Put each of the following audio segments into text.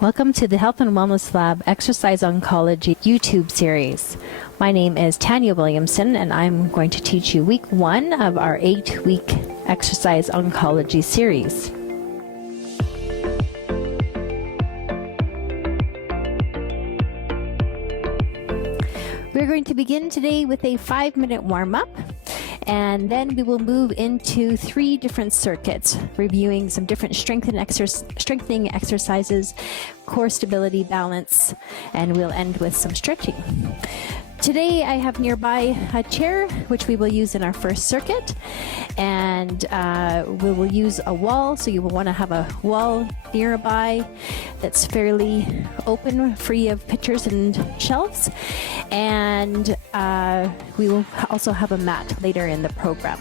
Welcome to the Health and Wellness Lab Exercise Oncology YouTube series. My name is Tanya Williamson, and I'm going to teach you week 1 of our 8-week Exercise Oncology series. We're going to begin today with a 5-minute warm-up, and then we will move into 3 different circuits, reviewing some different strengthening exercises, core stability, balance, and we'll end with some stretching. Today I have nearby a chair, which we will use in our first circuit, and we will use a wall, so you will want to have a wall nearby that's fairly open, free of pictures and shelves, and we will also have a mat later in the program.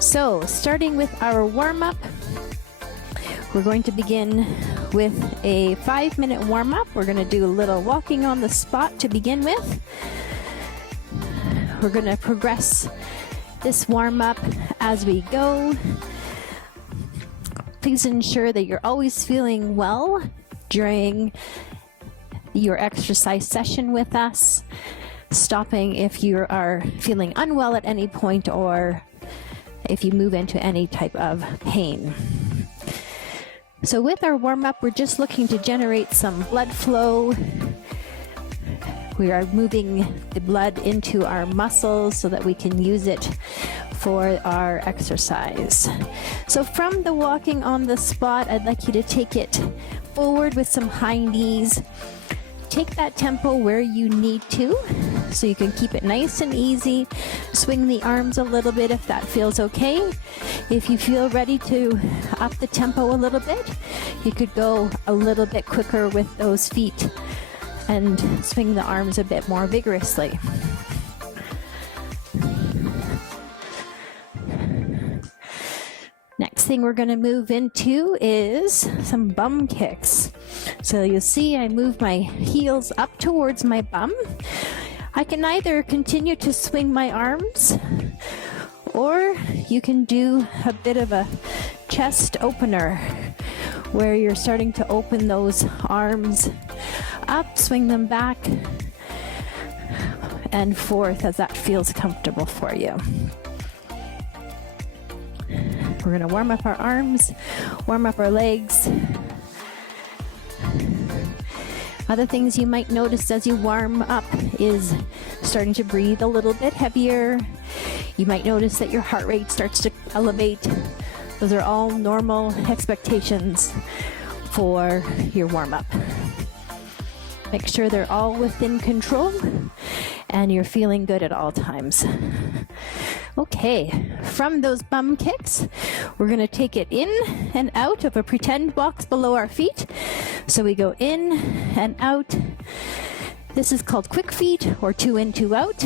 So starting with our warm-up, we're going to begin with a 5-minute warm-up. We're going to do a little walking on the spot to begin with. We're going to progress this warm-up as we go. Please ensure that you're always feeling well during your exercise session with us, stopping if you are feeling unwell at any point or if you move into any type of pain. So with our warm-up, we're just looking to generate some blood flow. We are moving the blood into our muscles so that we can use it for our exercise. So from the walking on the spot, I'd like you to take it forward with some high knees. Take that tempo where you need to, so you can keep it nice and easy. Swing the arms a little bit if that feels okay. If you feel ready to up the tempo a little bit, you could go a little bit quicker with those feet and swing the arms a bit more vigorously. Next thing we're going to move into is some bum kicks. So you'll see I move my heels up towards my bum. I can either continue to swing my arms, or you can do a bit of a chest opener where you're starting to open those arms up, swing them back and forth as that feels comfortable for you. We're going to warm up our arms, warm up our legs. Other things you might notice as you warm up is starting to breathe a little bit heavier. You might notice that your heart rate starts to elevate. Those are all normal expectations for your warm-up. Make sure they're all within control and you're feeling good at all times. Okay, from those bum kicks, we're going to take it in and out of a pretend box below our feet. So we go in and out. This is called quick feet, or 2 in, 2 out.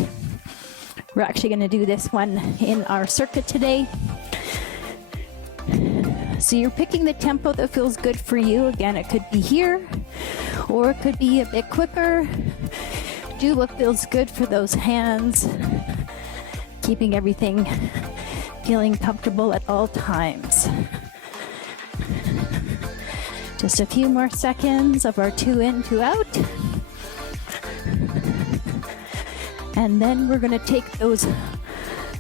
We're actually going to do this one in our circuit today. So you're picking the tempo that feels good for you. Again, it could be here, or it could be a bit quicker. Do what feels good for those hands, keeping everything feeling comfortable at all times. Just a few more seconds of our 2 in, 2 out. And then we're going to take those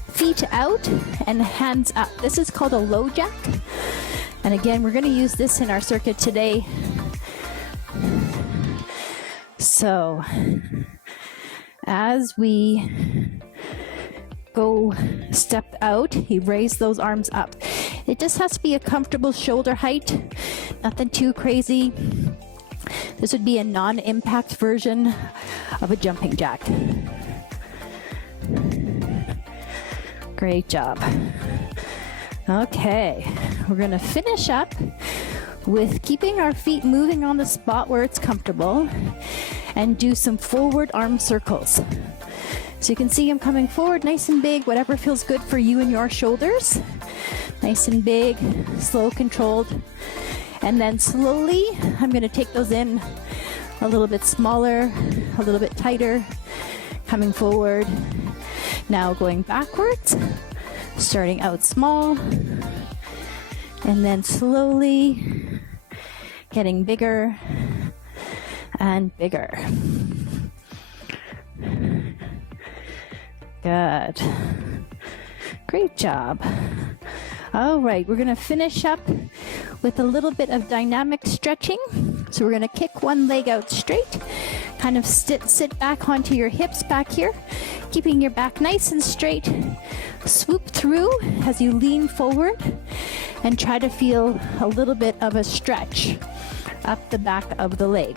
feet out and hands up. This is called a low jack. And again, we're going to use this in our circuit today. So as we go step out, you raise those arms up. It just has to be a comfortable shoulder height, nothing too crazy. This would be a non-impact version of a jumping jack. Great job. Okay, we're going to finish up with keeping our feet moving on the spot where it's comfortable and do some forward arm circles. So you can see I'm coming forward nice and big, whatever feels good for you and your shoulders. Nice and big, slow, controlled. And then slowly, I'm going to take those in a little bit smaller, a little bit tighter, coming forward. Now going backwards, starting out small, and then slowly getting bigger and bigger. Good. Great job. All right, we're going to finish up with a little bit of dynamic stretching. So we're going to kick one leg out straight, kind of sit back onto your hips back here, keeping your back nice and straight. Swoop through as you lean forward and try to feel a little bit of a stretch up the back of the leg.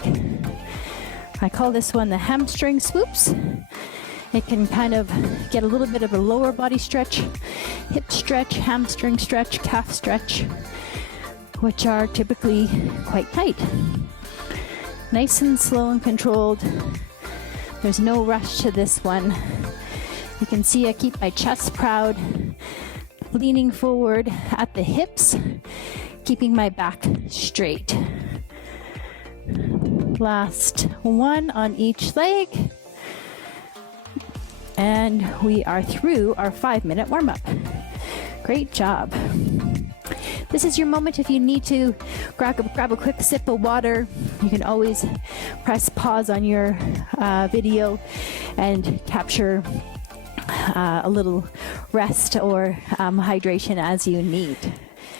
I call this one the hamstring swoops. It can kind of get a little bit of a lower body stretch, hip stretch, hamstring stretch, calf stretch, which are typically quite tight. Nice and slow and controlled. There's no rush to this one. You can see I keep my chest proud, leaning forward at the hips, keeping my back straight. Last one on each leg. And we are through our 5-minute warm-up. Great job. This is your moment if you need to grab a quick sip of water. You can always press pause on your video and capture a little rest or hydration as you need.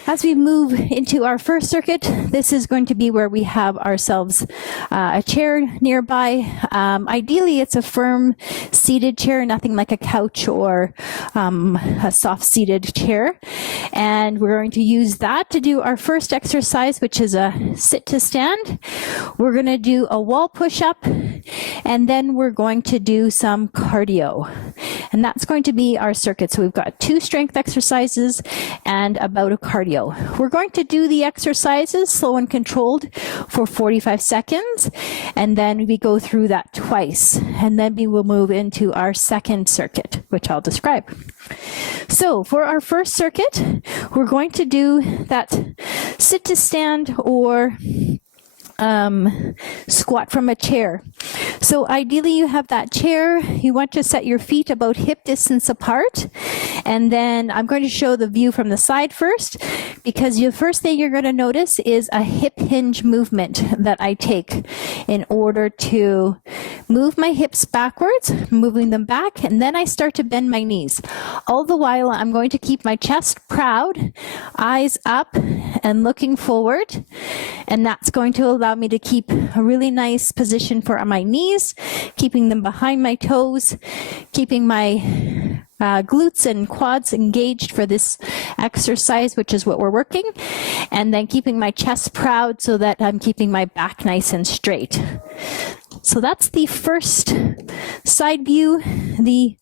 As we move into our first circuit, this is going to be where we have ourselves a chair nearby. Ideally, it's a firm seated chair, nothing like a couch or a soft seated chair. And we're going to use that to do our first exercise, which is a sit to stand. We're going to do a wall push-up, and then we're going to do some cardio. And that's going to be our circuit. So we've got 2 strength exercises and about a cardio. We're going to do the exercises slow and controlled for 45 seconds, and then we go through that twice, and then we will move into our second circuit, which I'll describe. So for our first circuit, we're going to do that sit to stand or squat from a chair. So ideally you have that chair. You want to set your feet about hip distance apart. And then I'm going to show the view from the side first, because the first thing you're going to notice is a hip hinge movement that I take in order to move my hips backwards, moving them back, and then I start to bend my knees. All the while I'm going to keep my chest proud, eyes up and looking forward, and that's going to allow me to keep a really nice position for my knees, keeping them behind my toes, keeping my glutes and quads engaged for this exercise, which is what we're working, and then keeping my chest proud so that I'm keeping my back nice and straight. So that's the first side view. The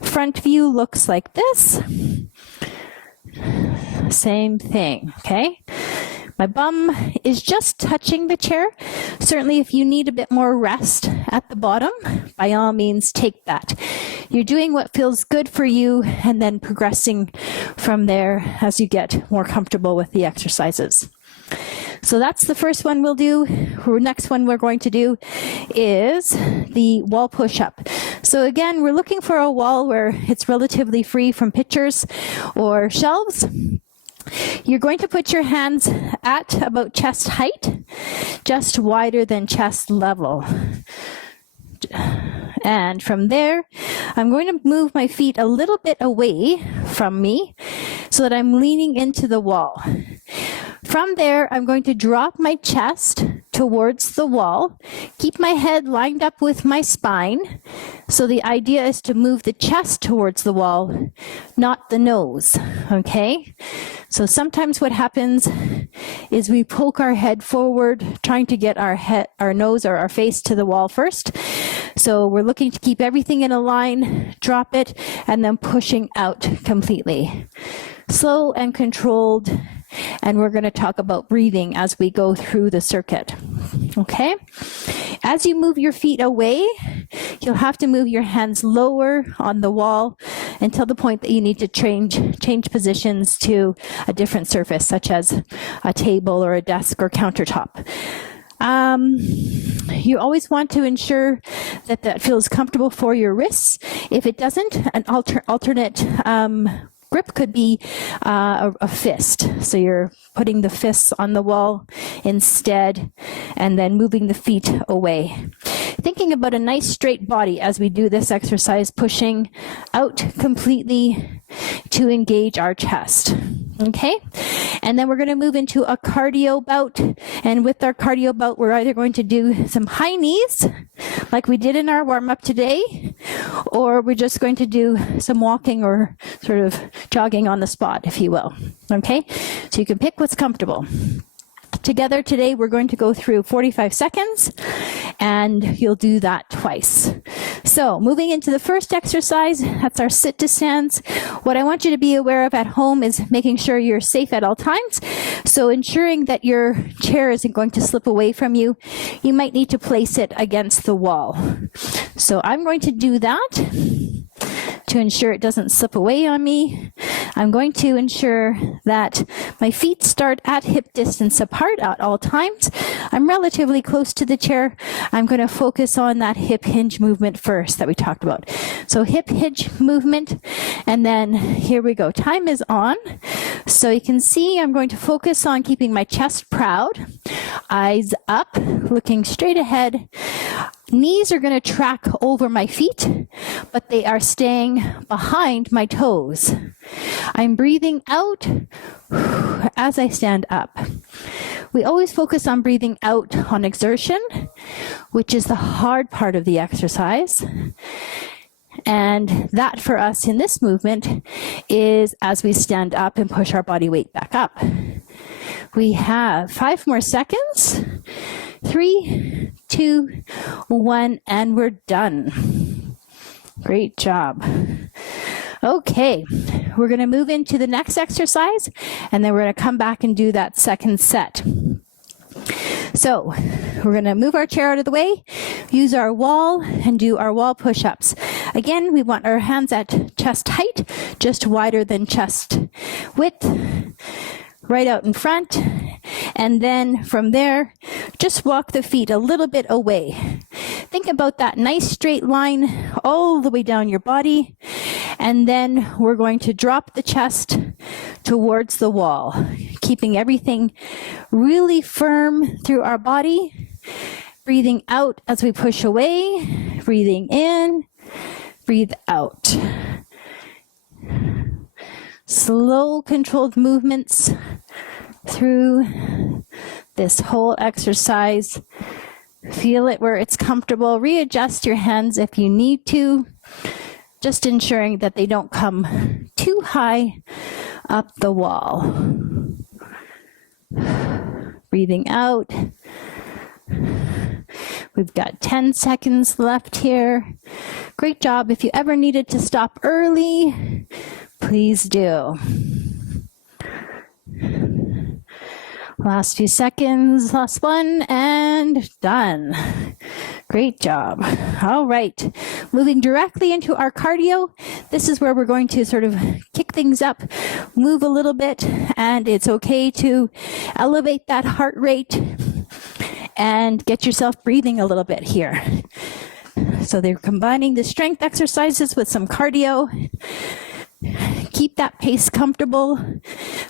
front view looks like this. Same thing, okay? My bum is just touching the chair. Certainly if you need a bit more rest at the bottom, by all means take that. You're doing what feels good for you and then progressing from there as you get more comfortable with the exercises. So that's the first one we'll do. The next one we're going to do is the wall push-up. So again, we're looking for a wall where it's relatively free from pictures or shelves. You're going to put your hands at about chest height, just wider than chest level. And from there, I'm going to move my feet a little bit away from me so that I'm leaning into the wall. From there, I'm going to drop my chest towards the wall, keep my head lined up with my spine. So the idea is to move the chest towards the wall, not the nose, okay? So sometimes what happens is we poke our head forward, trying to get our nose or our face to the wall first. So we're looking to keep everything in a line, drop it, and then pushing out completely. Slow and controlled, and we're going to talk about breathing as we go through the circuit. Okay? As you move your feet away, you'll have to move your hands lower on the wall until the point that you need to change positions to a different surface, such as a table or a desk or countertop. You always want to ensure that that feels comfortable for your wrists. If it doesn't, an alternate grip could be a fist. So you're putting the fists on the wall instead, and then moving the feet away. Thinking about a nice straight body as we do this exercise, pushing out completely to engage our chest. Okay, and then we're going to move into a cardio bout, and with our cardio bout, we're either going to do some high knees, like we did in our warm-up today, or we're just going to do some walking or sort of jogging on the spot, if you will. Okay, so you can pick what's comfortable. Together today, we're going to go through 45 seconds, and you'll do that twice. So moving into the first exercise, that's our sit to stands. What I want you to be aware of at home is making sure you're safe at all times. So ensuring that your chair isn't going to slip away from you. You might need to place it against the wall. So I'm going to do that to ensure it doesn't slip away on me. I'm going to ensure that my feet start at hip distance apart at all times. I'm relatively close to the chair. I'm going to focus on that hip hinge movement first that we talked about. So hip hinge movement, and then here we go. Time is on. So you can see I'm going to focus on keeping my chest proud, eyes up, looking straight ahead. Knees are going to track over my feet, but they are staying behind my toes. I'm breathing out as I stand up. We always focus on breathing out on exertion, which is the hard part of the exercise. And that for us in this movement is as we stand up and push our body weight back up. We have 5 more seconds. 3, 2, 1, and we're done. Great job. Okay, we're going to move into the next exercise, and then we're going to come back and do that second set. So we're going to move our chair out of the way, use our wall, and do our wall push-ups. Again, we want our hands at chest height, just wider than chest width, right out in front. And then from there, just walk the feet a little bit away. Think about that nice straight line all the way down your body. And then we're going to drop the chest towards the wall, keeping everything really firm through our body. Breathing out as we push away, breathing in, breathe out. Slow, controlled movements through this whole exercise. Feel it where it's comfortable. Readjust your hands if you need to, just ensuring that they don't come too high up the wall. Breathing out. We've got 10 seconds left here. Great job. If you ever needed to stop early, please do. Last few seconds, last one, and done. Great job. All right, moving directly into our cardio. This is where we're going to sort of kick things up, move a little bit, and it's okay to elevate that heart rate and get yourself breathing a little bit here. So they're combining the strength exercises with some cardio. Keep that pace comfortable.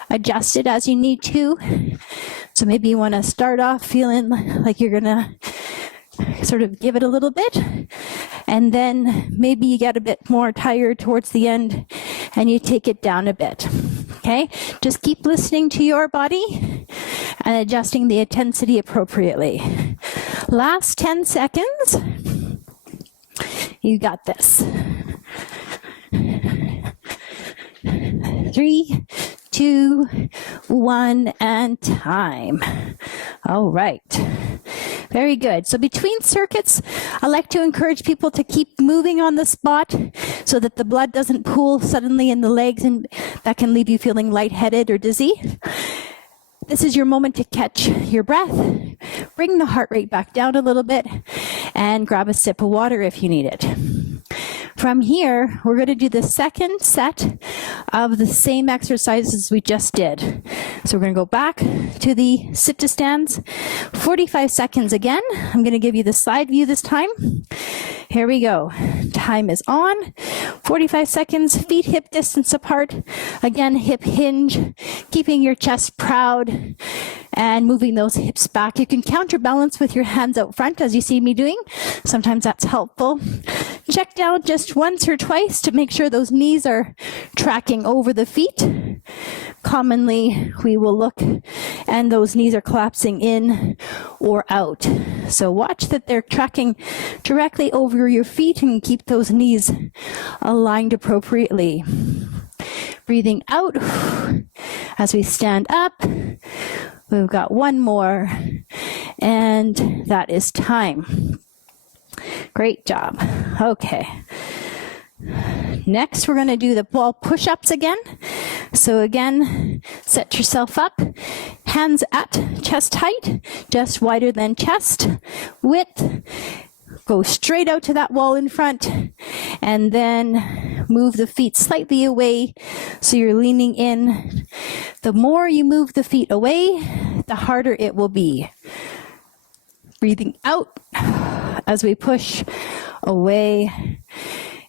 Adjust it as you need to. So maybe you want to start off feeling like you're going to sort of give it a little bit. And then maybe you get a bit more tired towards the end and you take it down a bit. Okay? Just keep listening to your body and adjusting the intensity appropriately. Last 10 seconds. You got this. 3, 2, 1, and time. All right. Very good. So between circuits, I like to encourage people to keep moving on the spot so that the blood doesn't pool suddenly in the legs, and that can leave you feeling lightheaded or dizzy. This is your moment to catch your breath, bring the heart rate back down a little bit, and grab a sip of water if you need it. From here, we're going to do the second set of the same exercises we just did. So we're going to go back to the sit to stands. 45 seconds again. I'm going to give you the side view this time. Here we go. Time is on. 45 seconds, feet hip distance apart. Again, hip hinge, keeping your chest proud and moving those hips back. You can counterbalance with your hands out front as you see me doing. Sometimes that's helpful. Check down just once or twice to make sure those knees are tracking over the feet. Commonly, we will look and those knees are collapsing in or out. So watch that they're tracking directly over your feet and keep those knees aligned appropriately. Breathing out as we stand up. We've got one more, and that is time. Great job. Okay. Next, we're going to do the wall push-ups again. So again, set yourself up, hands at chest height, just wider than chest width. Go straight out to that wall in front, and then move the feet slightly away so you're leaning in. The more you move the feet away, the harder it will be. Breathing out as we push away.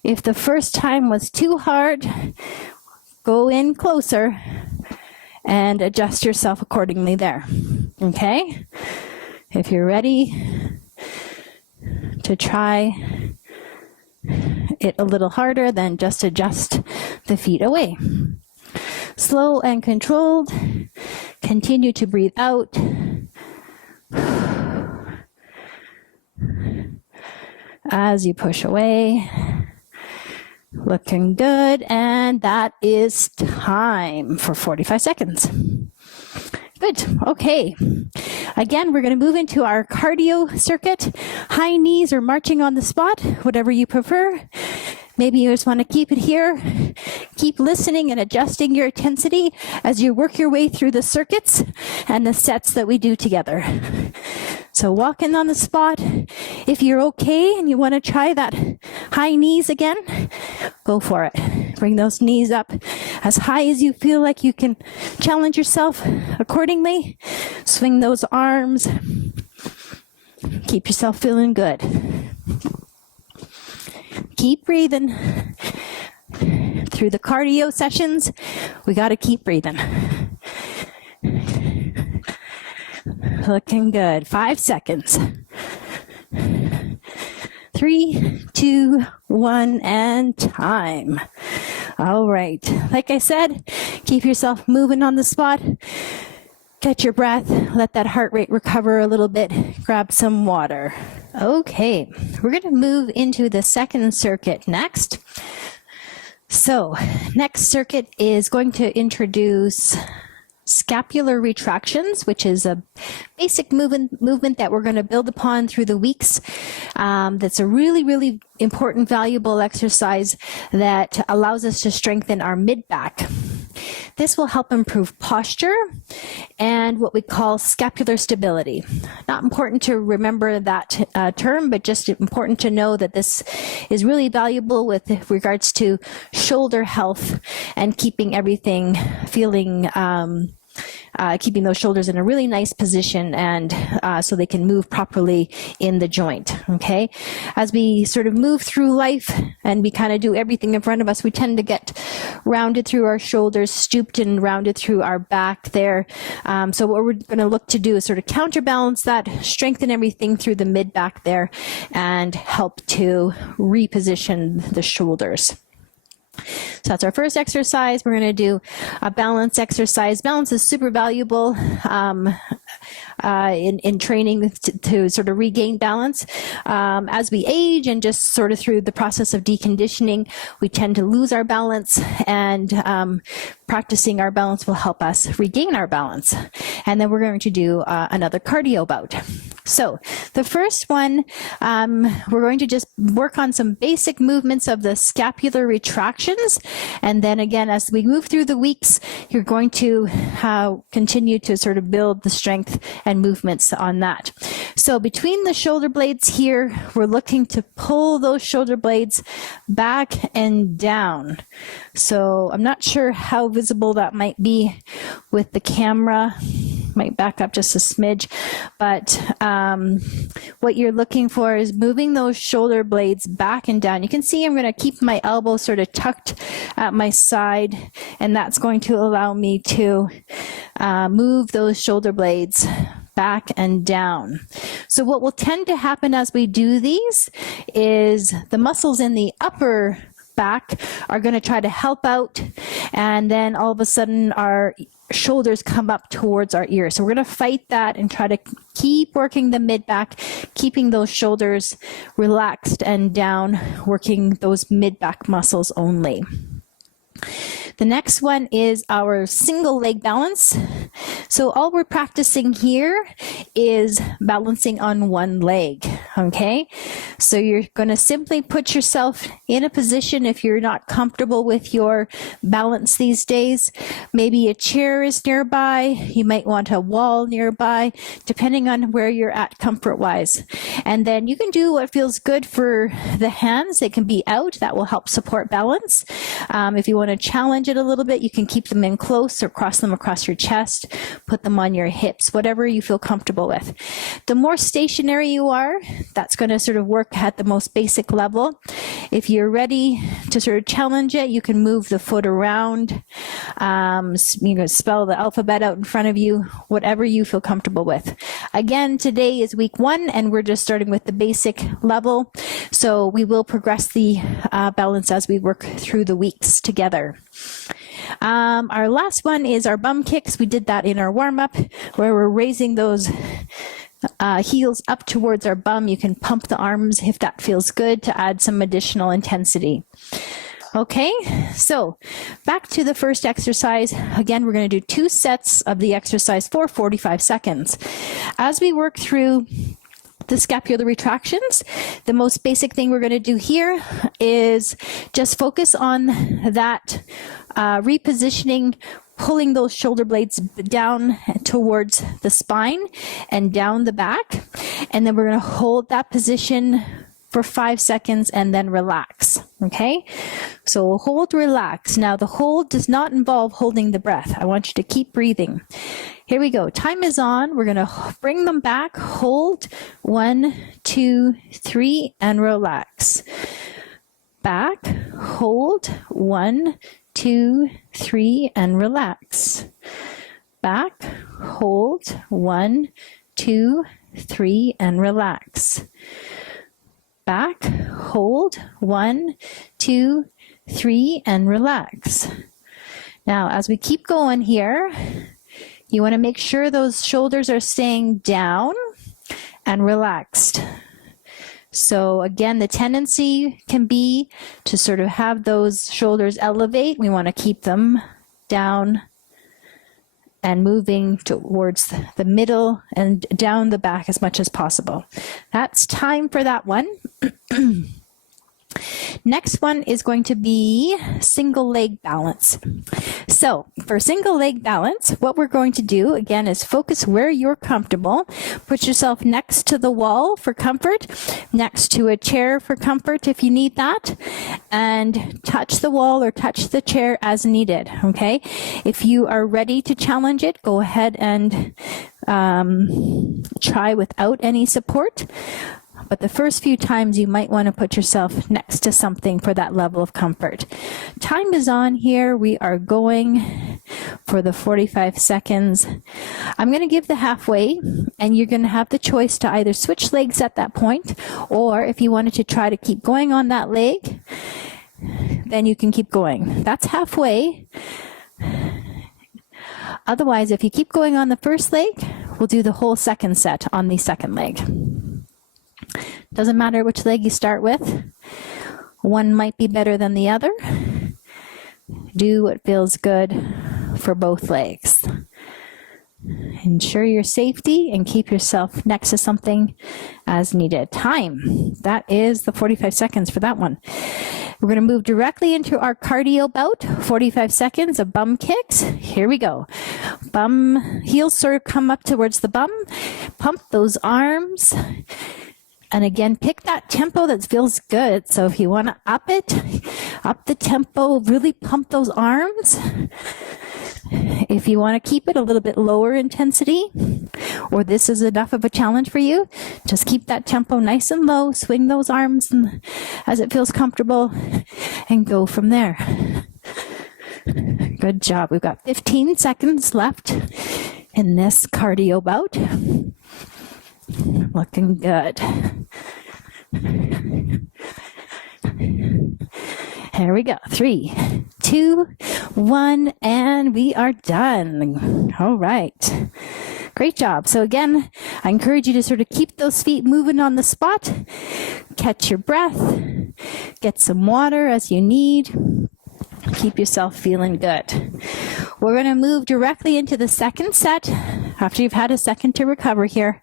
If the first time was too hard, go in closer and adjust yourself accordingly there. Okay? If you're ready to try it a little harder, then just adjust the feet away. Slow and controlled. Continue to breathe out. As you push away. Looking good, and that is time for 45 seconds. Good, okay. Again, we're going to move into our cardio circuit. High knees or marching on the spot, whatever you prefer. Maybe you just want to keep it here. Keep listening and adjusting your intensity as you work your way through the circuits and the sets that we do together. So walking on the spot. If you're okay and you want to try that high knees again, go for it. Bring those knees up as high as you feel like you can challenge yourself accordingly. Swing those arms. Keep yourself feeling good. Keep breathing. Through the cardio sessions, we got to keep breathing. Looking good. 5 seconds. 3, 2, 1, and time. All right. Like I said, keep yourself moving on the spot. Catch your breath. Let that heart rate recover a little bit. Grab some water. Okay. We're going to move into the second circuit next. So, next circuit is going to introduce scapular retractions, which is a basic movement that we're going to build upon through the weeks. That's a really, really important, valuable exercise that allows us to strengthen our mid-back. This will help improve posture and what we call scapular stability. Not important to remember that term, but just important to know that this is really valuable with regards to shoulder health and keeping everything feeling keeping those shoulders in a really nice position and so they can move properly in the joint, okay? As we sort of move through life and we kind of do everything in front of us, we tend to get rounded through our shoulders, stooped and rounded through our back there. So what we're going to look to do is sort of counterbalance that, strengthen everything through the mid-back there, and help to reposition the shoulders. So that's our first exercise. We're going to do a balance exercise. Balance is super valuable in training to sort of regain balance. As we age and just sort of through the process of deconditioning, we tend to lose our balance, and practicing our balance will help us regain our balance. And then we're going to do another cardio bout. So the first one, we're going to just work on some basic movements of the scapular retractions. And then again, as we move through the weeks, you're going to continue to sort of build the strength and movements on that. So between the shoulder blades here, we're looking to pull those shoulder blades back and down. So I'm not sure how visible that might be with the camera. Might back up just a smidge, but what you're looking for is moving those shoulder blades back and down. You can see I'm going to keep my elbow sort of tucked at my side, and that's going to allow me to move those shoulder blades back and down. So what will tend to happen as we do these is the muscles in the upper back are going to try to help out, and then all of a sudden our shoulders come up towards our ears. So we're going to fight that and try to keep working the mid back, keeping those shoulders relaxed and down, working those mid back muscles only. The next one is our single leg balance. So all we're practicing here is balancing on one leg, okay? So you're going to simply put yourself in a position, if you're not comfortable with your balance these days, maybe a chair is nearby, you might want a wall nearby, depending on where you're at comfort-wise. And then you can do what feels good for the hands. They can be out. That will help support balance. If you want to challenge it a little bit, you can keep them in close or cross them across your chest, put them on your hips, whatever you feel comfortable with. The more stationary you are, that's going to sort of work at the most basic level. If you're ready to sort of challenge it, you can move the foot around, you know, spell the alphabet out in front of you, whatever you feel comfortable with. Again, today is week 1 and we're just starting with the basic level. So we will progress the balance as we work through the weeks together. Our last one is our bum kicks. We did that in our warm-up where we're raising those heels up towards our bum. You can pump the arms if that feels good to add some additional intensity. Okay, so back to the first exercise. Again, we're going to do 2 sets of the exercise for 45 seconds. As we work through the scapular retractions, the most basic thing we're going to do here is just focus on that repositioning, pulling those shoulder blades down towards the spine and down the back. And then we're going to hold that position for 5 seconds and then relax. Okay, so hold, relax. Now the hold does not involve holding the breath. I want you to keep breathing. Here we go. Time is on. We're going to bring them back. Hold. 1, 2, 3, and relax. Back. Hold. 1, 2, 3, and relax. Back. Hold. 1, 2, 3, and relax. Back, hold, 1, 2, 3, and relax. Now, as we keep going here, you want to make sure those shoulders are staying down and relaxed. So again, the tendency can be to sort of have those shoulders elevate. We want to keep them down and moving towards the middle and down the back as much as possible. That's time for that one. Next one is going to be single leg balance. So for single leg balance, what we're going to do again is focus where you're comfortable. Put yourself next to the wall for comfort, next to a chair for comfort if you need that, and touch the wall or touch the chair as needed. Okay, if you are ready to challenge it, go ahead and try without any support. But the first few times you might want to put yourself next to something for that level of comfort. Time is on here. We are going for the 45 seconds. I'm going to give the halfway, and you're going to have the choice to either switch legs at that point, or if you wanted to try to keep going on that leg, then you can keep going. That's halfway. Otherwise, if you keep going on the first leg, we'll do the whole second set on the second leg. Doesn't matter which leg you start with. One might be better than the other. Do what feels good for both legs. Ensure your safety and keep yourself next to something as needed. Time. That is the 45 seconds for that one. We're going to move directly into our cardio bout. 45 seconds of bum kicks. Here we go. Bum, heels sort of come up towards the bum. Pump those arms. And again, pick that tempo that feels good. So if you want to up it, up the tempo, really pump those arms. If you want to keep it a little bit lower intensity, or this is enough of a challenge for you, just keep that tempo nice and low, swing those arms as it feels comfortable, and go from there. Good job. We've got 15 seconds left in this cardio bout. Looking good. Here we go. 3, 2, 1, and we are done. All right. Great job. So again, I encourage you to sort of keep those feet moving on the spot. Catch your breath. Get some water as you need. Keep yourself feeling good. We're going to move directly into the second set after you've had a second to recover here.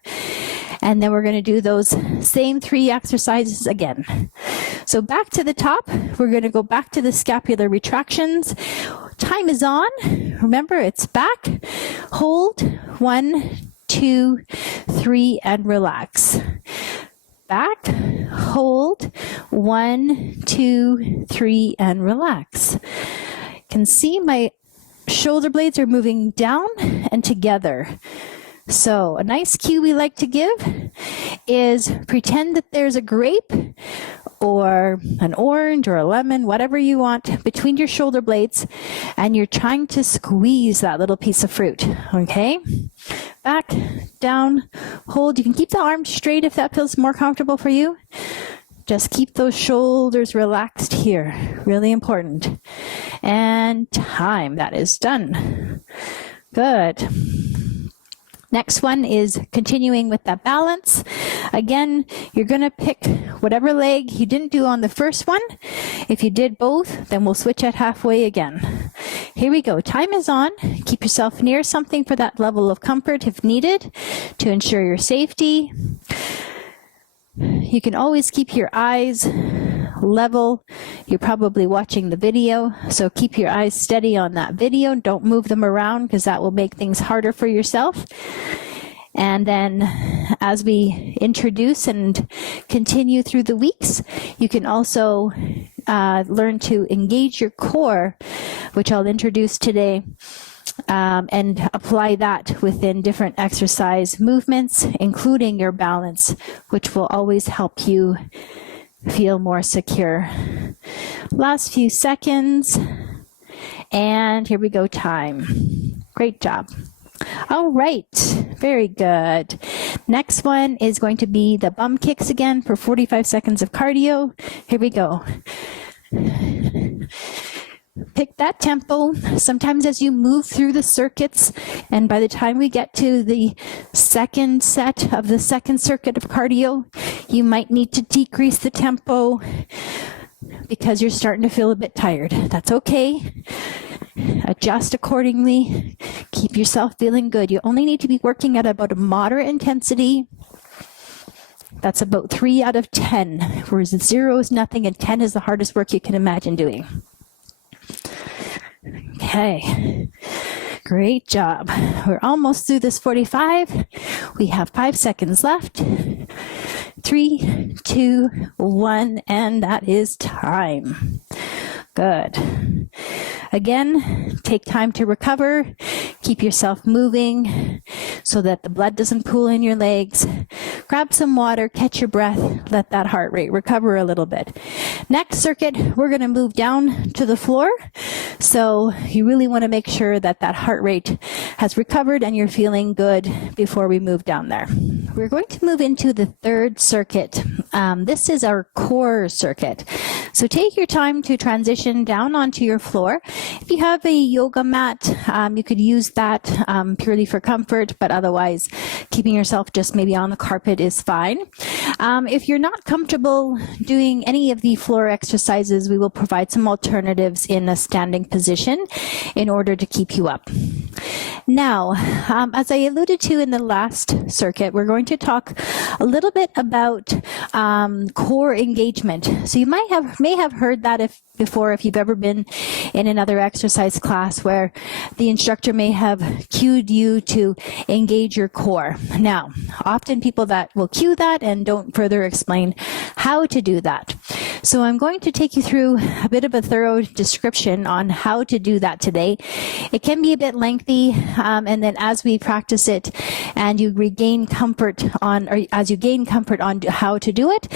And then we're going to do those same 3 exercises again. So back to the top, we're going to go back to the scapular retractions. Time is on. Remember, it's back, hold, 1, 2, 3, and relax. Back, hold, 1, 2, 3, and relax. You can see my shoulder blades are moving down and together. So a nice cue we like to give is pretend that there's a grape or an orange or a lemon, whatever you want, between your shoulder blades, and you're trying to squeeze that little piece of fruit, okay? Back, down, hold. You can keep the arms straight if that feels more comfortable for you. Just keep those shoulders relaxed here. Really important. And time. That is done. Good. Next one is continuing with that balance. Again, you're going to pick whatever leg you didn't do on the first one. If you did both, then we'll switch at halfway again. Here we go. Time is on. Keep yourself near something for that level of comfort if needed to ensure your safety. You can always keep your eyes level. You're probably watching the video, so keep your eyes steady on that video. Don't move them around because that will make things harder for yourself. And then as we introduce and continue through the weeks, you can also learn to engage your core, which I'll introduce today, and apply that within different exercise movements, including your balance, which will always help you feel more secure. Last few seconds, and here we go, time. Great job. All right, very good. Next one is going to be the bum kicks again for 45 seconds of cardio. Here we go. Pick that tempo. Sometimes as you move through the circuits, and by the time we get to the second set of the second circuit of cardio, you might need to decrease the tempo because you're starting to feel a bit tired. That's okay. Adjust accordingly. Keep yourself feeling good. You only need to be working at about a moderate intensity. That's about 3 out of 10, whereas 0 is nothing and 10 is the hardest work you can imagine doing. Okay, great job. We're almost through this 45. We have 5 seconds left. 3, 2, 1, and that is time. Good. Again, take time to recover. Keep yourself moving so that the blood doesn't pool in your legs. Grab some water, catch your breath, let that heart rate recover a little bit. Next circuit, we're going to move down to the floor. So you really want to make sure that that heart rate has recovered and you're feeling good before we move down there. We're going to move into the third circuit. This is our core circuit. So take your time to transition down onto your floor. If you have a yoga mat, you could use that purely for comfort, but otherwise keeping yourself just maybe on the carpet is fine. If you're not comfortable doing any of the floor exercises, we will provide some alternatives in a standing position in order to keep you up. Now, as I alluded to in the last circuit, we're going to talk a little bit about core engagement. So you may have heard that before if you've ever been in another exercise class where the instructor may have cued you to engage your core. Now, often people that will cue that and don't further explain how to do that. So I'm going to take you through a bit of a thorough description on how to do that today. It can be a bit lengthy, and then as we practice it and you regain comfort on, or as you gain comfort on how to do it,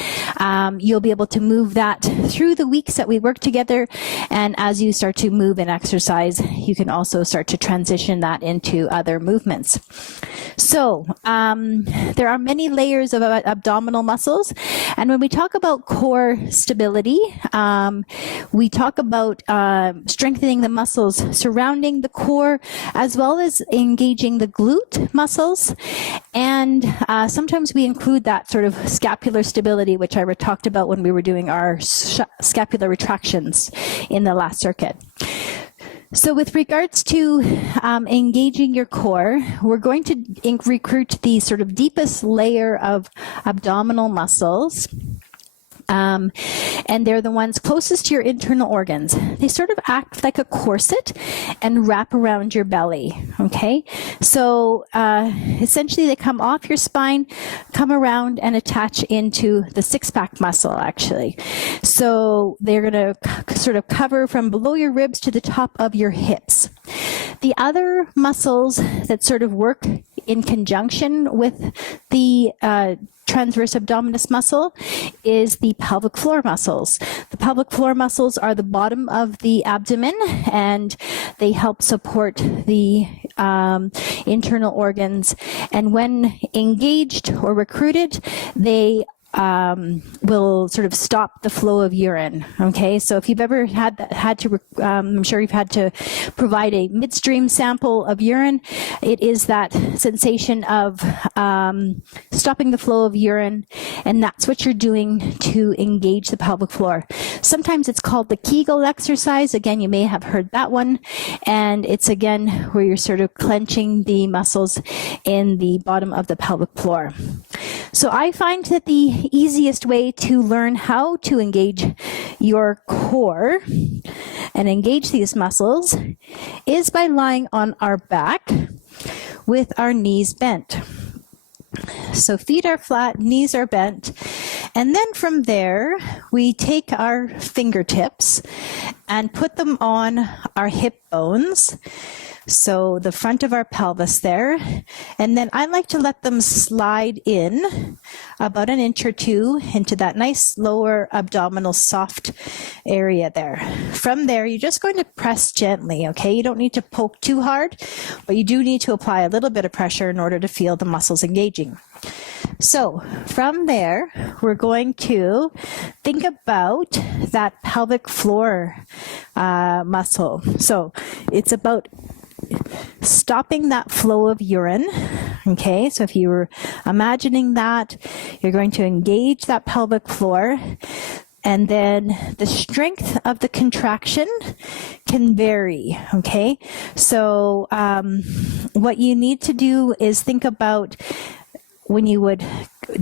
you'll be able to move that through the weeks that we work together. And as you start to move and exercise, you can also start to transition that into other movements. So there are many layers of abdominal muscles. And when we talk about core stability, we talk about strengthening the muscles surrounding the core, as well as engaging the glute muscles. And sometimes we include that sort of scapular stability, which I talked about when we were doing our scapular retractions in the last circuit. So with regards to engaging your core, we're going to recruit the sort of deepest layer of abdominal muscles. And they're the ones closest to your internal organs. They sort of act like a corset and wrap around your belly, okay? So essentially they come off your spine, come around and attach into the six-pack muscle, actually. So they're going to sort of cover from below your ribs to the top of your hips. The other muscles that sort of work in conjunction with the transverse abdominis muscle is the pelvic floor muscles. The pelvic floor muscles are the bottom of the abdomen, and they help support the internal organs. And when engaged or recruited, they will sort of stop the flow of urine. Okay, so if you've ever had to, I'm sure you've had to provide a midstream sample of urine, it is that sensation of stopping the flow of urine, and that's what you're doing to engage the pelvic floor. Sometimes it's called the Kegel exercise. Again, you may have heard that one, and it's again where you're sort of clenching the muscles in the bottom of the pelvic floor. So I find that the easiest way to learn how to engage your core and engage these muscles is by lying on our back with our knees bent. So feet are flat, knees are bent, and then from there we take our fingertips and put them on our hip bones. So the front of our pelvis there, and then I like to let them slide in about an inch or two into that nice lower abdominal soft area there. From there, you're just going to press gently, okay? You don't need to poke too hard, but you do need to apply a little bit of pressure in order to feel the muscles engaging. So from there, we're going to think about that pelvic floor muscle. So it's about stopping that flow of urine. Okay, so if you were imagining that, you're going to engage that pelvic floor, and then the strength of the contraction can vary. Okay, so what you need to do is think about when you would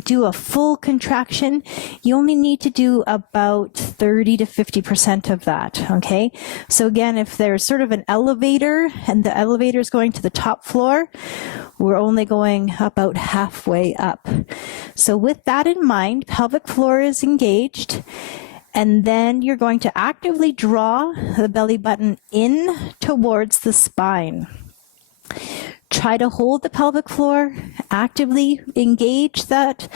do a full contraction, you only need to do about 30 to 50% of that, okay? So again, if there's sort of an elevator and the elevator is going to the top floor, we're only going about halfway up. So with that in mind, pelvic floor is engaged, and then you're going to actively draw the belly button in towards the spine. Try to hold the pelvic floor, actively engage that,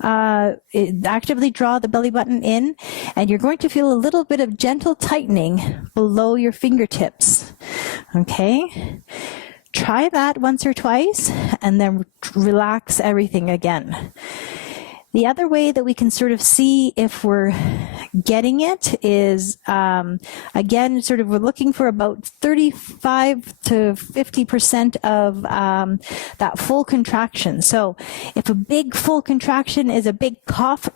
actively draw the belly button in, and you're going to feel a little bit of gentle tightening below your fingertips, okay? Try that once or twice, and then relax everything again. The other way that we can sort of see if we're getting it is, again, sort of we're looking for about 35 to 50% of that full contraction. So if a big full contraction is a big cough,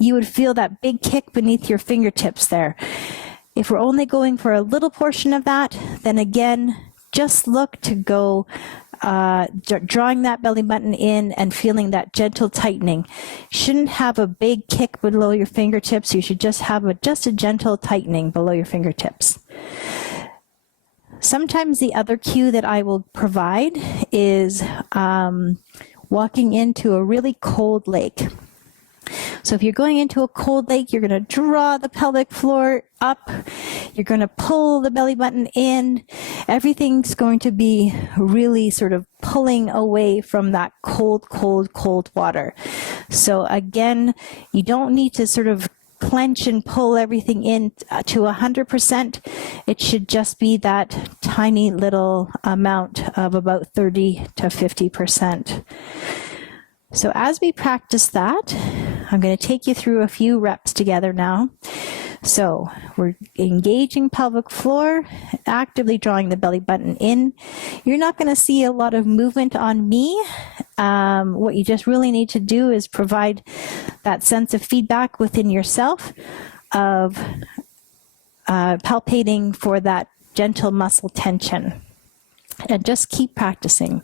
you would feel that big kick beneath your fingertips there. If we're only going for a little portion of that, then again, just look to go drawing that belly button in and feeling that gentle tightening. Shouldn't have a big kick below your fingertips. You should just have a gentle tightening below your fingertips. Sometimes the other cue that I will provide is walking into a really cold lake. So if you're going into a cold lake, you're going to draw the pelvic floor up. You're going to pull the belly button in. Everything's going to be really sort of pulling away from that cold, cold, cold water. So again, you don't need to sort of clench and pull everything in to 100%. It should just be that tiny little amount of about 30 to 50%. So as we practice that, I'm going to take you through a few reps together now. So we're engaging pelvic floor, actively drawing the belly button in. You're not going to see a lot of movement on me. What you just really need to do is provide that sense of feedback within yourself of palpating for that gentle muscle tension. And just keep practicing.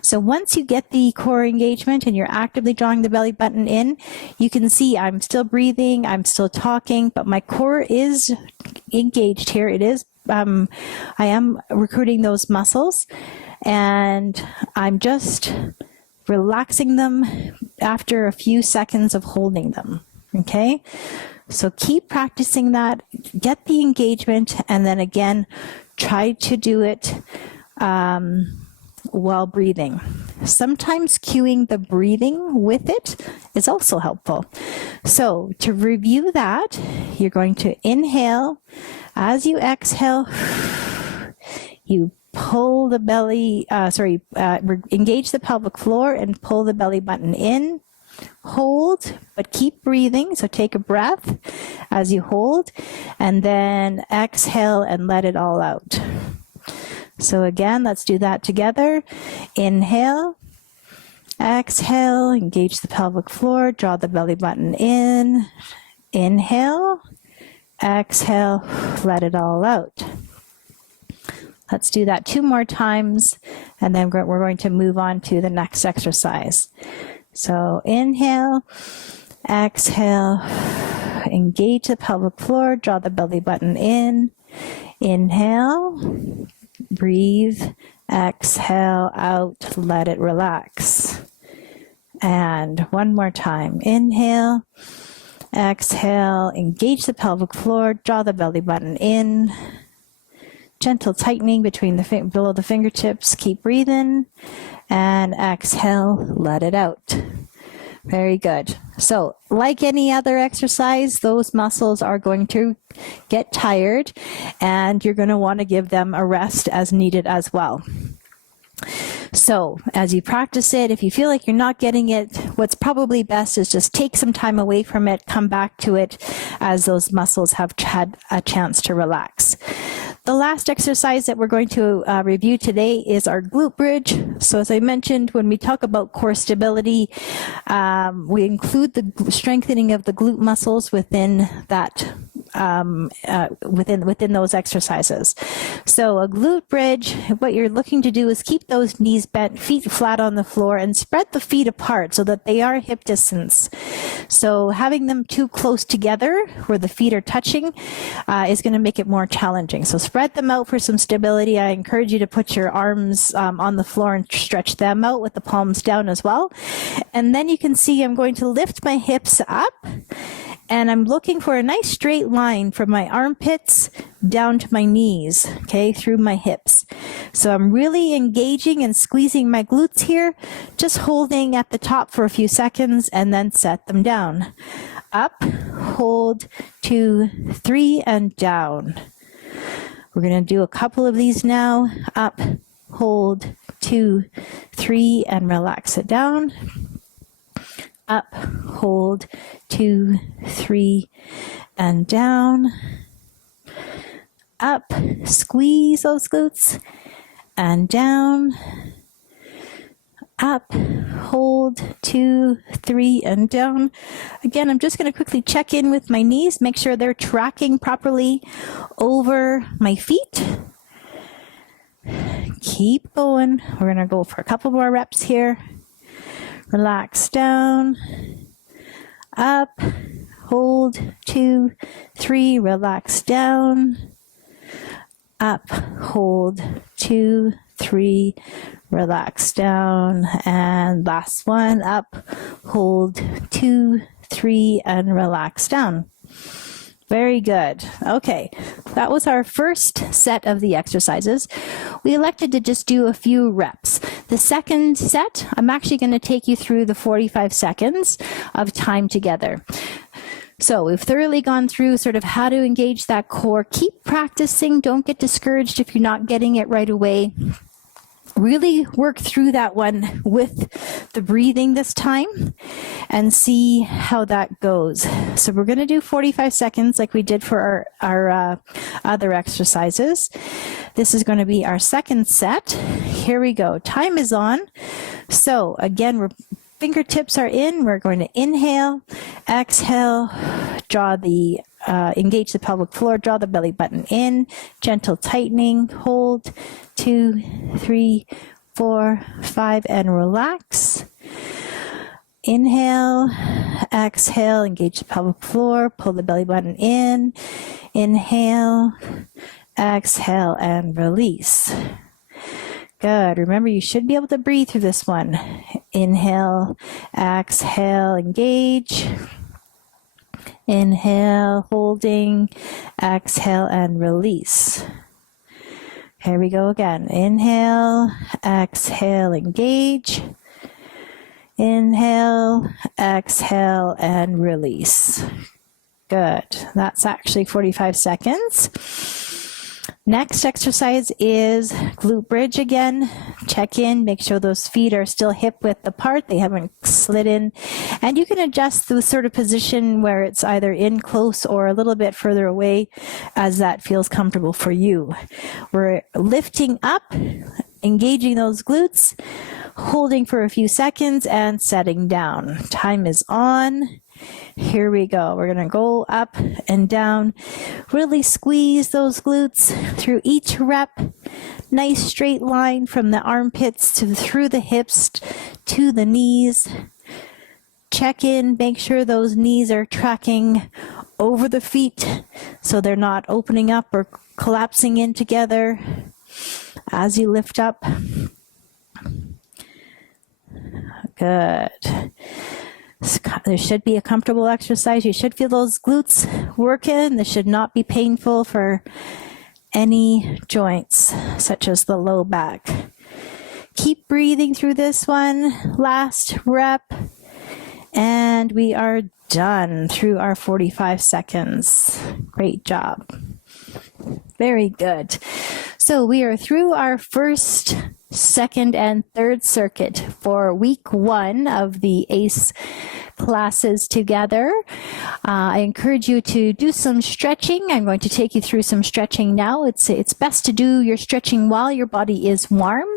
So once you get the core engagement and you're actively drawing the belly button in, you can see I'm still breathing, I'm still talking, but my core is engaged here. It is, I am recruiting those muscles, and I'm just relaxing them after a few seconds of holding them, okay? So keep practicing that, get the engagement, and then again, try to do it while breathing. Sometimes cueing the breathing with it is also helpful. So to review that, you're going to inhale. As you exhale, you pull the belly, engage the pelvic floor and pull the belly button in. Hold, but keep breathing. So take a breath as you hold, and then exhale and let it all out. So again, let's do that together. Inhale, exhale, engage the pelvic floor, draw the belly button in. Inhale, exhale, let it all out. Let's do that 2 more times, and then we're going to move on to the next exercise. So inhale, exhale, engage the pelvic floor, draw the belly button in. Inhale, breathe, exhale out, let it relax. And one more time. Inhale, exhale, engage the pelvic floor, draw the belly button in. Gentle tightening between below the fingertips. Keep breathing. And exhale, let it out. Very good. So like any other exercise, those muscles are going to get tired, and you're going to want to give them a rest as needed as well. So as you practice it, if you feel like you're not getting it, what's probably best is just take some time away from it, come back to it as those muscles have had a chance to relax. The last exercise that we're going to review today is our glute bridge. So as I mentioned, when we talk about core stability, we include the strengthening of the glute muscles within that within those exercises. So a glute bridge, what you're looking to do is keep those knees bent, feet flat on the floor, and spread the feet apart so that they are hip distance. So having them too close together where the feet are touching is going to make it more challenging. So spread them out for some stability. I encourage you to put your arms on the floor and stretch them out with the palms down as well. And then you can see I'm going to lift my hips up, and I'm looking for a nice straight line from my armpits down to my knees, okay, through my hips. So I'm really engaging and squeezing my glutes here, just holding at the top for a few seconds and then set them down. Up, hold, 2, 3, and down. We're going to do a couple of these now. Up, hold, 2, 3, and relax it down. Up, hold, 2, 3, and down. Up, squeeze those glutes, and down. Up, hold, 2, 3, and down. Again, I'm just going to quickly check in with my knees, make sure they're tracking properly over my feet. Keep going. We're going to go for a couple more reps here. Relax down, up, hold, 2, 3, relax down, up, hold, 2, 3, relax down, and last one, up, hold, 2, 3, and relax down. Very good. Okay, that was our first set of the exercises. We elected to just do a few reps. The second set, I'm actually going to take you through the 45 seconds of time together. So we've thoroughly gone through sort of how to engage that core. Keep practicing. Don't get discouraged if you're not getting it right away. Really work through that one with the breathing this time and see how that goes. So we're going to do 45 seconds like we did for our other exercises. This is going to be our second set. Here we go. Time is on. So again, fingertips are in. We're going to inhale, exhale, draw the engage the pelvic floor, draw the belly button in, gentle tightening, hold, 2, 3, 4, 5, and relax. Inhale, exhale, engage the pelvic floor, pull the belly button in, inhale, exhale, and release. Good. Remember, you should be able to breathe through this one. Inhale, exhale, engage. Inhale, holding, exhale, and release. Here we go again. Inhale, exhale, engage. Inhale, exhale, and release. Good. That's actually 45 seconds. Next exercise is glute bridge again. Check in, make sure those feet are still hip width apart. They haven't slid in. And you can adjust the sort of position where it's either in close or a little bit further away as that feels comfortable for you. We're lifting up, engaging those glutes, holding for a few seconds, and setting down. Time is on. Here we go. We're going to go up and down. Really squeeze those glutes through each rep. Nice straight line from the armpits to through the hips to the knees. Check in, make sure those knees are tracking over the feet so they're not opening up or collapsing in together as you lift up. Good. There should be a comfortable exercise. You should feel those glutes working. This should not be painful for any joints, such as the low back. Keep breathing through this one. Last rep. And we are done through our 45 seconds. Great job. Very good. So we are through our first, second, and third circuit for week 1 of the ACE classes together. I encourage you to do some stretching. I'm going to take you through some stretching now. It's best to do your stretching while your body is warm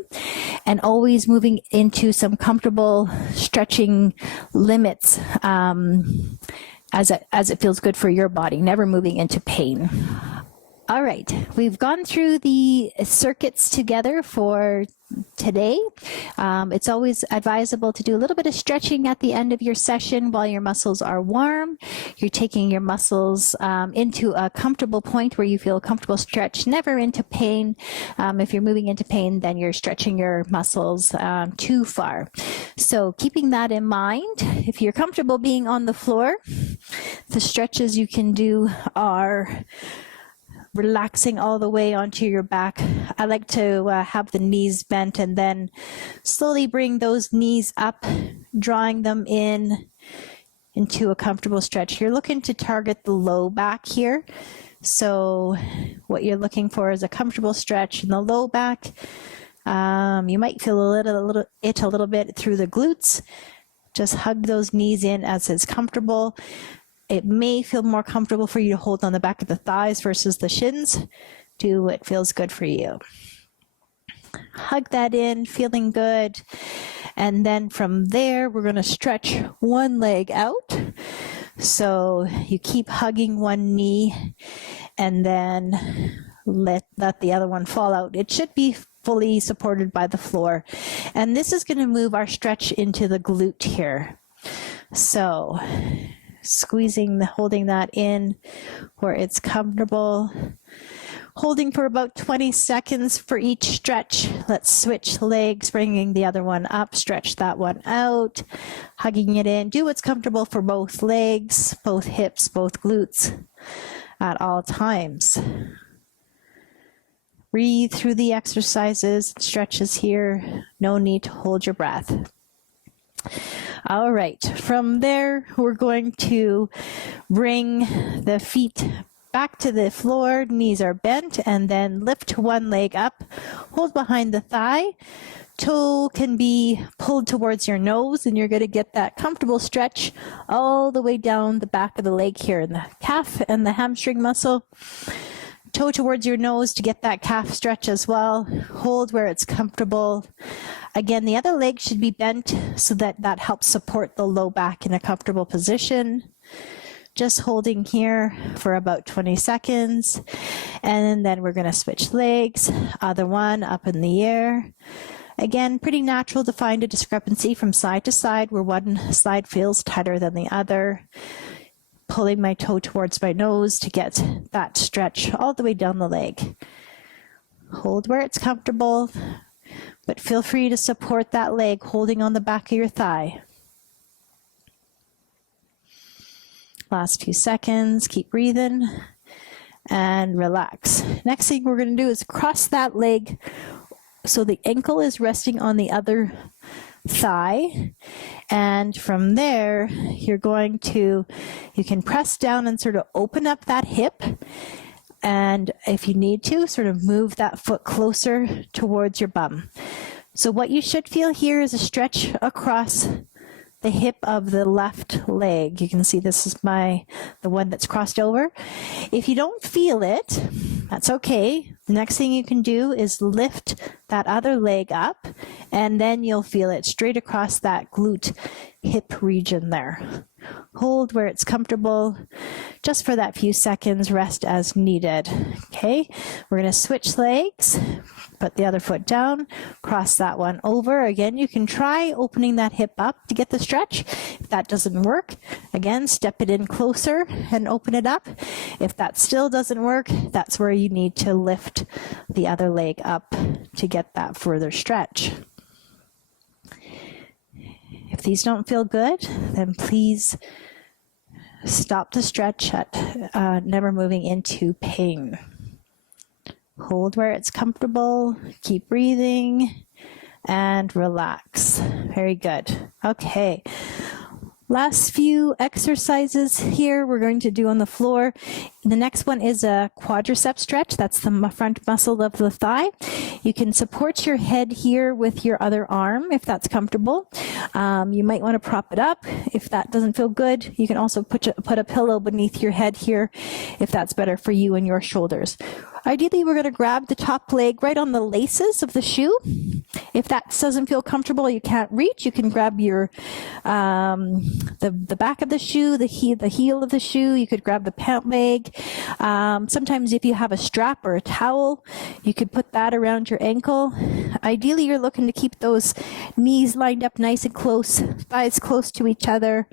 and always moving into some comfortable stretching limits as it feels good for your body, never moving into pain. All right, we've gone through the circuits together for today. It's always advisable to do a little bit of stretching at the end of your session while your muscles are warm. You're taking your muscles into a comfortable point where you feel comfortable stretch, never into pain. If you're moving into pain, then you're stretching your muscles too far. So keeping that in mind, if you're comfortable being on the floor, the stretches you can do are relaxing all the way onto your back. I like to have the knees bent and then slowly bring those knees up, drawing them into a comfortable stretch. You're looking to target the low back here. So what you're looking for is a comfortable stretch in the low back. You might feel a little bit through the glutes. Just hug those knees in as it's comfortable. It may feel more comfortable for you to hold on the back of the thighs versus the shins. Do what feels good for you. Hug that in, feeling good. And then from there, we're going to stretch one leg out. So you keep hugging one knee and then let the other one fall out. It should be fully supported by the floor. And this is going to move our stretch into the glute here. So squeezing, holding that in where it's comfortable. Holding for about 20 seconds for each stretch. Let's switch legs, bringing the other one up, stretch that one out, hugging it in. Do what's comfortable for both legs, both hips, both glutes at all times. Breathe through the exercises, stretches here. No need to hold your breath. All right, from there, we're going to bring the feet back to the floor, knees are bent, and then lift one leg up, hold behind the thigh. Toe can be pulled towards your nose, and you're going to get that comfortable stretch all the way down the back of the leg here in the calf and the hamstring muscle. Toe towards your nose to get that calf stretch as well. Hold where it's comfortable. Again, the other leg should be bent so that helps support the low back in a comfortable position. Just holding here for about 20 seconds. And then we're going to switch legs. Other one up in the air. Again, pretty natural to find a discrepancy from side to side where one side feels tighter than the other. Pulling my toe towards my nose to get that stretch all the way down the leg. Hold where it's comfortable, but feel free to support that leg holding on the back of your thigh. Last few seconds, keep breathing and relax. Next thing we're going to do is cross that leg so the ankle is resting on the other thigh. And from there, you can press down and sort of open up that hip. And if you need to, sort of move that foot closer towards your bum. So what you should feel here is a stretch across the hip of the left leg. You can see this is the one that's crossed over. If you don't feel it, that's okay. The next thing you can do is lift that other leg up, and then you'll feel it straight across that glute hip region there. Hold where it's comfortable, just for that few seconds, rest as needed. Okay, we're going to switch legs, put the other foot down, cross that one over. Again, you can try opening that hip up to get the stretch. If that doesn't work, again, step it in closer and open it up. If that still doesn't work, that's where you need to lift the other leg up to get that further stretch. If these don't feel good, then please stop the stretch at never moving into pain. Hold where it's comfortable, keep breathing, and relax. Very good. Okay. Last few exercises here we're going to do on the floor. The next one is a quadricep stretch. That's the front muscle of the thigh. You can support your head here with your other arm if that's comfortable. You might want to prop it up. If that doesn't feel good, you can also put a pillow beneath your head here if that's better for you and your shoulders. Ideally, we're going to grab the top leg right on the laces of the shoe. If that doesn't feel comfortable, you can't reach, you can grab your the back of the shoe, the heel of the shoe. You could grab the pant leg. Sometimes if you have a strap or a towel, you could put that around your ankle. Ideally, you're looking to keep those knees lined up nice and close, thighs close to each other,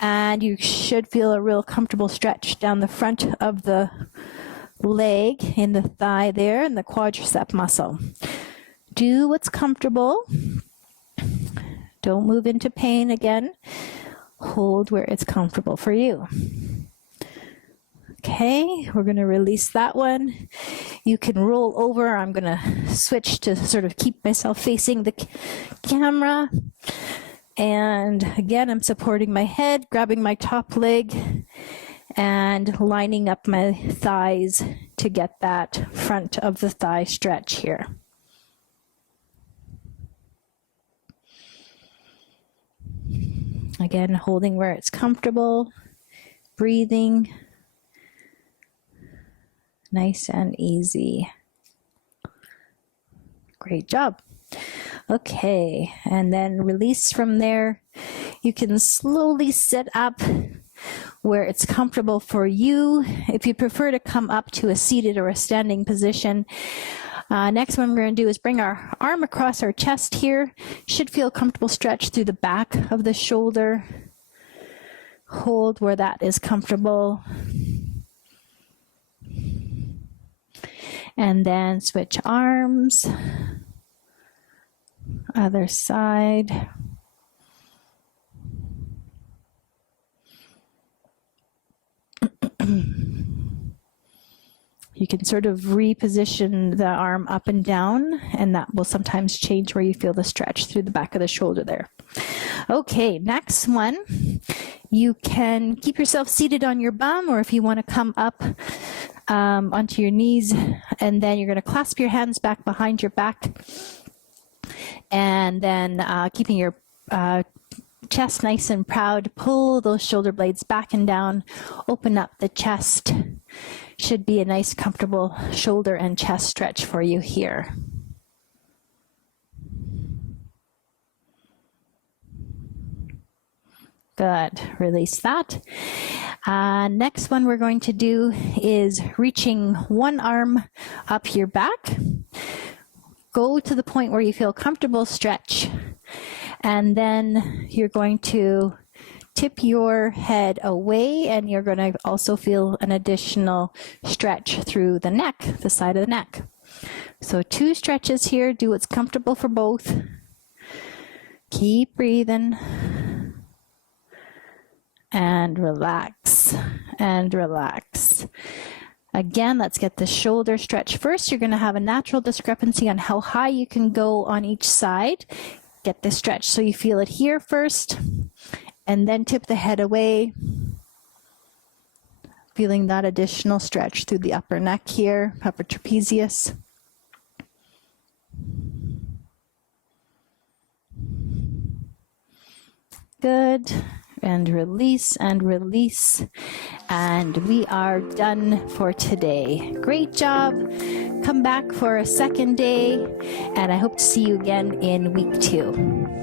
and you should feel a real comfortable stretch down the front of the leg, in the thigh there, and the quadricep muscle. Do what's comfortable. Don't move into pain again. Hold where it's comfortable for you. Okay, we're going to release that one. You can roll over. I'm going to switch to sort of keep myself facing the camera. And again, I'm supporting my head, grabbing my top leg, and lining up my thighs to get that front of the thigh stretch here. Again, holding where it's comfortable, breathing, nice and easy. Great job. Okay, and then release from there. You can slowly sit up where it's comfortable for you. If you prefer to come up to a seated or a standing position, Next one we're going to do is bring our arm across our chest here. Should feel comfortable stretch through the back of the shoulder. Hold where that is comfortable. And then switch arms. Other side. You can sort of reposition the arm up and down, and that will sometimes change where you feel the stretch through the back of the shoulder there. Okay, next one. You can keep yourself seated on your bum, or if you want to come up onto your knees, and then you're going to clasp your hands back behind your back, and then keeping your chest nice and proud, pull those shoulder blades back and down, open up the chest. Should be a nice comfortable shoulder and chest stretch for you here. Good, release that. Next one we're going to do is reaching one arm up your back. Go to the point where you feel comfortable, stretch. And then you're going to tip your head away, and you're going to also feel an additional stretch through the neck, the side of the neck. So 2 stretches here. Do what's comfortable for both. Keep breathing. And relax, and relax. Again, let's get the shoulder stretch first. You're going to have a natural discrepancy on how high you can go on each side. Get this stretch so you feel it here first, and then tip the head away. Feeling that additional stretch through the upper neck here, upper trapezius. Good. And release, and release. And we are done for today. Great job. Come back for a second day, and I hope to see you again in week 2.